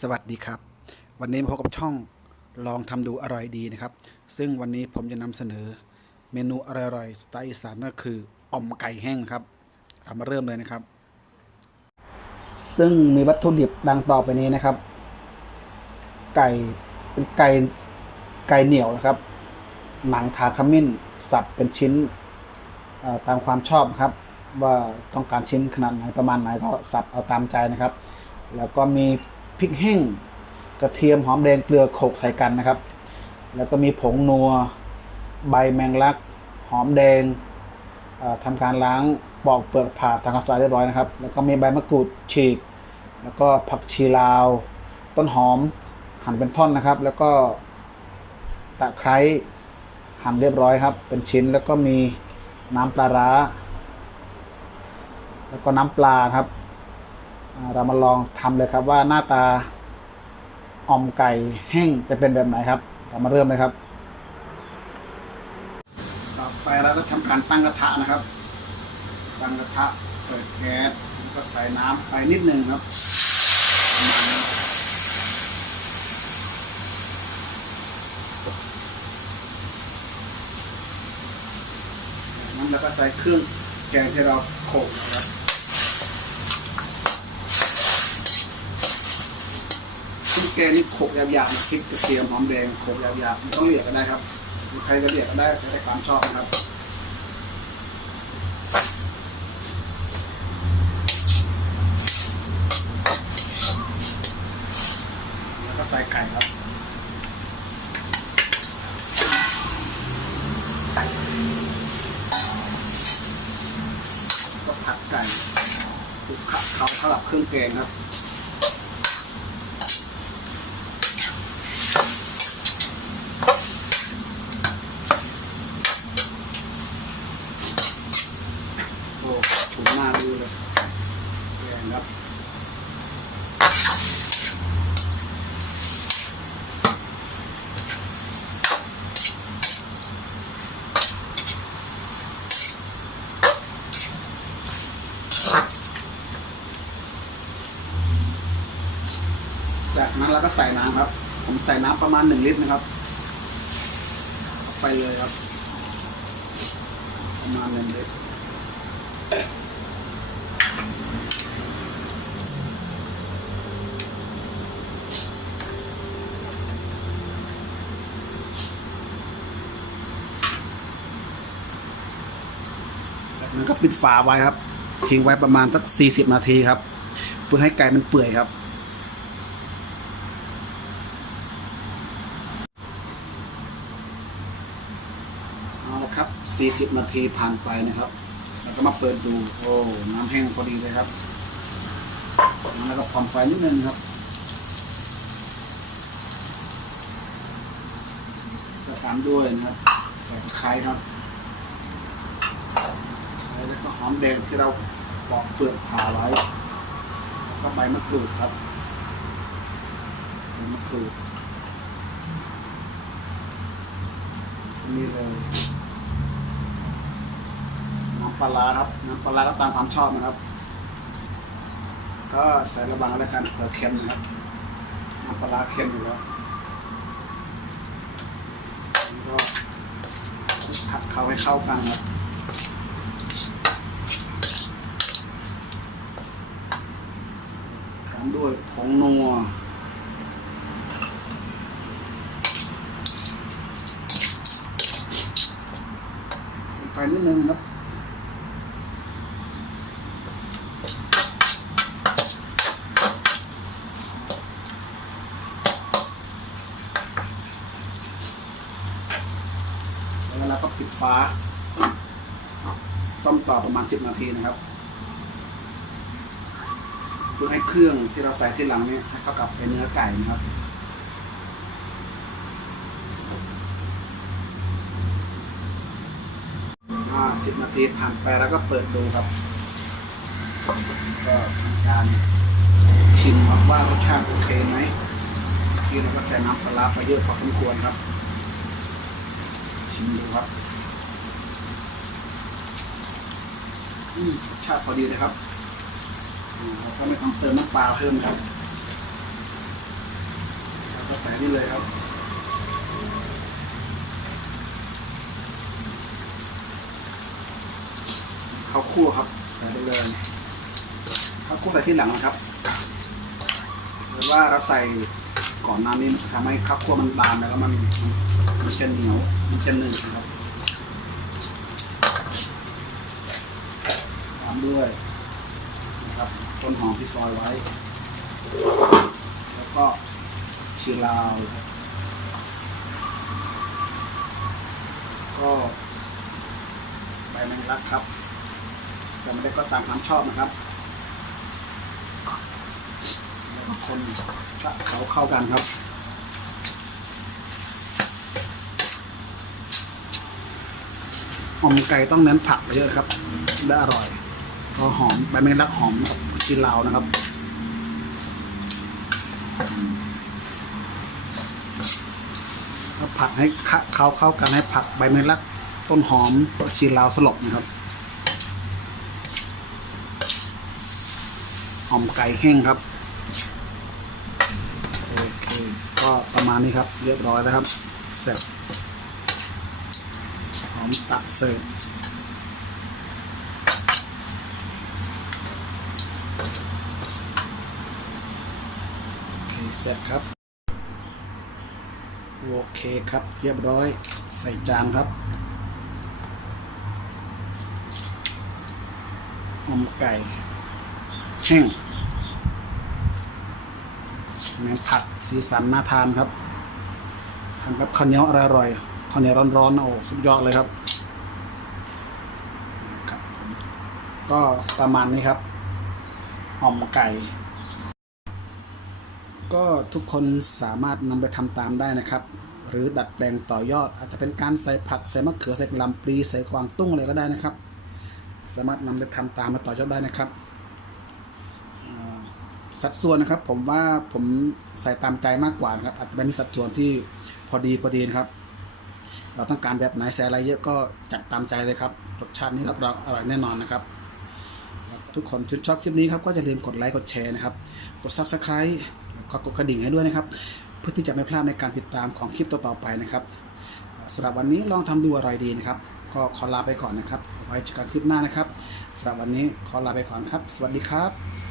สวัสดีครับ วันนี้มาพบกับช่องลองทำดูอร่อยดีนะครับ ซึ่งวันนี้ผมจะนำเสนอเมนูอร่อยๆสไตล์อีสานก็คืออ่อมไก่แห้งครับ เรามาเริ่มเลยนะครับ ซึ่งมีวัตถุดิบดังต่อไปนี้นะครับ ไก่เป็นไก่ไก่เหนียวนะครับ หนังทาขมิ้น สับเป็นชิ้นตามความชอบครับ ว่าต้องการชิ้นขนาดไหนประมาณไหนก็สับเอาตามใจนะครับ แล้วก็มี พริกแห้งกระเทียมหอมแดงเกลือโขลกใส่กันนะครับ แล้วก็มีผงนัว ใบแมงลัก หอมแดงเอ่อทำการล้างปอกเปลือกผ่าทำความสะอาดเรียบร้อยนะครับ แล้วก็มีใบมะกรูดฉีก แล้วก็ผักชีลาว ต้นหอมหั่นเป็นท่อนนะครับ แล้วก็ตะไคร้หั่นเรียบร้อยครับ เป็นชิ้นแล้วก็มีน้ำปลาร้า แล้วก็น้ำปลาครับ เรามาลองทำเลยครับว่าหน้าตาอมไก่แห้งจะเป็นแบบไหนครับ เรามาเริ่มเลยครับ ต่อไปเราก็ทำการตั้งกระทะนะครับ ตั้งกระทะเปิดแก๊สแล้วก็ใส่น้ำไปนิดนึงครับประมาณนี้แล้วก็ใส่เครื่องแกงที่เราโขลกนะครับ พริ กแกนี่โขลกยาบๆนะพริกกระเทียมหอมแดงโขลกยาบๆไม่ต้องเอียดก็ได้ครับ ใครจะเอียดก็ได้แล้วแต่ความชอบนะครับแล้วก็ใส่ไก่ครับก็ผัดไก่คลุกเคล้าเขาเข้ากับเครื่องแกงครับ โอ้ถุนมากดูเลยแกงครับ จากนั้นเราก็ใส่น้ำครับ ผมใส่น้ำประมาณหนึ่งลิตรนะครับ ไปเลยครับ ประมาณหนึ่งลิตร ก็ปิดฝาไว้ครับ ทิ้งไว้ประมาณสักสี่สิบนาทีครับ เพื่อให้ไก่มันเปื่อยครับ เอาละครับ 40 นาทีผ่านไปนะครับแล้วก็มาเปิดดู โอ้ น้ำแห้งพอดีเลยครับแล้วก็ผ่อนไฟนิดนึงครับก็ตามด้วยนะครับใส่ตะไคร้ครับ แล้วก็หอมแดงที่เราปอกเปลือกผ่าไว้แล้วก็ใบมะกรูดครับใบมะกรูดนี่เลยน้ำปลาครับน้ำปลาก็ตามความชอบนะครับ ก็ใส่ระวังแล้วกันเผื่อเค็มนะครับน้ำปลาเค็มอยู่แล้วแล้วก็ผัดเข้าให้เข้ากันครับามด้วยผงนัวไฟนิดนึงครับแล้วก็ปิดฟ้า ต้มต่อประมาณ 10 นาทีนะครับ พื่อให้เครื่องที่เราใส่ที่หลังเนี่ยให้เข้ากับเป็นเนื้อไก่นะครับอ่าสิบนาทีผ่านไปแล้วก็เปิดดูครับ ก็ทำการชิมครับว่ารสชาติโอเคไหมที่เราก็ใส่น้ำปลาร้าไปเยอะพอสมควรครับ ชิมดูครับอืมรสชาติพอดีเลยครับ เราก็ไม่ต้องเติมน้ำปลาเพิ่มครับก็ใส่นี่เลยครับข้าวคั่วครับ ใส่ไปเลยข้าวคั่วใส่ที่หลังนะครับหรือว่าเราใส่ก่อนน้านี้ทำให้ข้าวคั่วมันบานแล้วก็มันมันมันจะเหนียวมันจะหนึบนะครับตามด้วย นะครับต้นหอมที่ซอยไว้ แล้วก็ชีลาวก็ใบแมงลักครับจะไม่ได้ก็ตามความชอบนะครับแล้วก็คนเขาเข้ากันครับหอมไก่ต้องเน้นผักเยอะครับได้อร่อย ก็หอมใบแมงลักหอมกับชีลาวนะครับก็ผัดให้เข้าเข้าขากันให้ผักใบเมลักต้นหอมชีลาวสลบนะครับหอมไก่แห้งครับโอเคก็ประมาณนี้ครับเรียบร้อยแล้วครับเสร็จหอมตะเสิร์ฟ เสร็จครับ โอเคครับ เรียบร้อย ใส่จานครับอมไก่แห้งแหนมผักสีสันน่าทานครับทานกับข้าวเหนียวอร่อยๆข้าวเหนียวร้อนๆโอ้สุดยอดเลยครับครับ ก็ประมาณนี้ครับอ่อมไก่ ก็ทุกคนสามารถนำไปทำตามได้นะครับ หรือดัดแปลงต่อยอด อาจจะเป็นการใส่ผักใส่มะเขือใส่กะหล่ำปลีใส่กวางตุ้งอะไรก็ได้นะครับ สามารถนำไปทำตามมาต่อยอดได้นะครับสัดส่วนนะครับ ผมว่าผมใส่ตามใจมากกว่านะครับ อาจจะไม่มีสัดส่วนที่พอดีพอดีนะครับ เราต้องการแบบไหนใส่อะไรเยอะก็จัดตามใจเลยครับรสชาตินี้รับรองอร่อยแน่นอนนะครับทุกคนชื่นชอบคลิปนี้ครับก็อย่าลืมกดไลค์กดแชร์นะครับ กด Subscribe ก็กดกระดิ่งให้ด้วยนะครับ เพื่อที่จะไม่พลาดในการติดตามของคลิปต่อๆไปนะครับสำหรับวันนี้ลองทำดูอร่อยดีนะครับ ก็ขอลาไปก่อนนะครับไว้เจอกันคลิปหน้านะครับสำหรับวันนี้ขอลาไปก่อนครับ สวัสดีครับ